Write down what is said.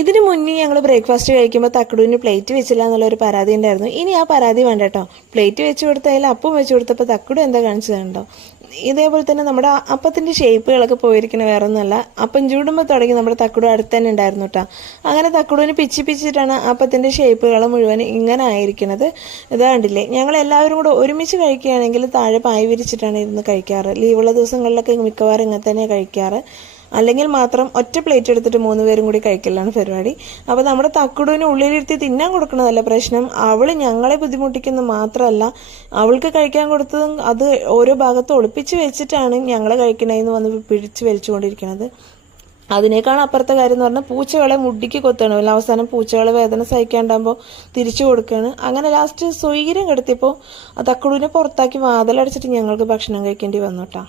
ഇതിന് മുന്നേ ഞങ്ങൾ ബ്രേക്ക്ഫാസ്റ്റ് കഴിക്കുമ്പോൾ തക്കടുവിന് പ്ലേറ്റ് വെച്ചില്ല എന്നുള്ളൊരു പരാതി ഉണ്ടായിരുന്നു. ഇനി ആ പരാതി വേണ്ട കേട്ടോ. പ്ലേറ്റ് വെച്ച് കൊടുത്തായാലും അപ്പം വെച്ച് കൊടുത്തപ്പോൾ തക്കടു എന്താ കാണിച്ചതുണ്ടോ. ഇതേപോലെ തന്നെ നമ്മുടെ അപ്പത്തിൻ്റെ ഷേപ്പുകളൊക്കെ പോയിരിക്കണ വേറെ ഒന്നുമല്ല. അപ്പം ചൂടുമ്പോൾ തുടങ്ങി നമ്മുടെ തക്കടു അടുത്ത് തന്നെ ഉണ്ടായിരുന്നു കേട്ടോ. അങ്ങനെ തക്കടുവിന് പിച്ചിട്ടാണ് അപ്പത്തിൻ്റെ ഷേപ്പുകൾ മുഴുവൻ ഇങ്ങനെ ആയിരിക്കുന്നത്. ഇത് കണ്ടില്ലേ, ഞങ്ങൾ എല്ലാവരും കൂടെ ഒരുമിച്ച് കഴിക്കുകയാണെങ്കിൽ താഴെ പായ് വിരിച്ചിട്ടാണ് ഇരുന്ന് കഴിക്കാറ്. ലീവുള്ള ദിവസങ്ങളിലൊക്കെ മിക്കവാറും ഇങ്ങനെ തന്നെ കഴിക്കാറ്. അല്ലെങ്കിൽ മാത്രം ഒറ്റ പ്ലേറ്റ് എടുത്തിട്ട് 3 പേരും കൂടി കഴിക്കലാണ് പരിപാടി. അപ്പോൾ നമ്മുടെ തക്കുടുവിന് ഉള്ളിലിരുത്തി തിന്നാൻ കൊടുക്കണതല്ല പ്രശ്നം. അവൾ ഞങ്ങളെ ബുദ്ധിമുട്ടിക്കുന്നത് മാത്രമല്ല, അവൾക്ക് കഴിക്കാൻ കൊടുത്തതും അത് ഓരോ ഭാഗത്ത് ഒളിപ്പിച്ച് വെച്ചിട്ടാണ് ഞങ്ങൾ കഴിക്കണേന്ന് വന്ന് പിടിച്ച് വലിച്ചുകൊണ്ടിരിക്കുന്നത്. അതിനേക്കാൾ അപ്പുറത്തെ കാര്യം എന്ന് പറഞ്ഞാൽ പൂച്ചകളെ മുടിക്ക് കൊത്തണം. അവസാനം പൂച്ചകളെ വേദന സഹിക്കാണ്ടാകുമ്പോൾ തിരിച്ചു കൊടുക്കുകയാണ്. അങ്ങനെ ലാസ്റ്റ് സ്വൈര്യം കെടുത്തിയപ്പോൾ തക്കുടുവിനെ പുറത്താക്കി വാതിലടച്ചിട്ട് ഞങ്ങൾക്ക് ഭക്ഷണം കഴിക്കേണ്ടി വന്നു കേട്ടോ.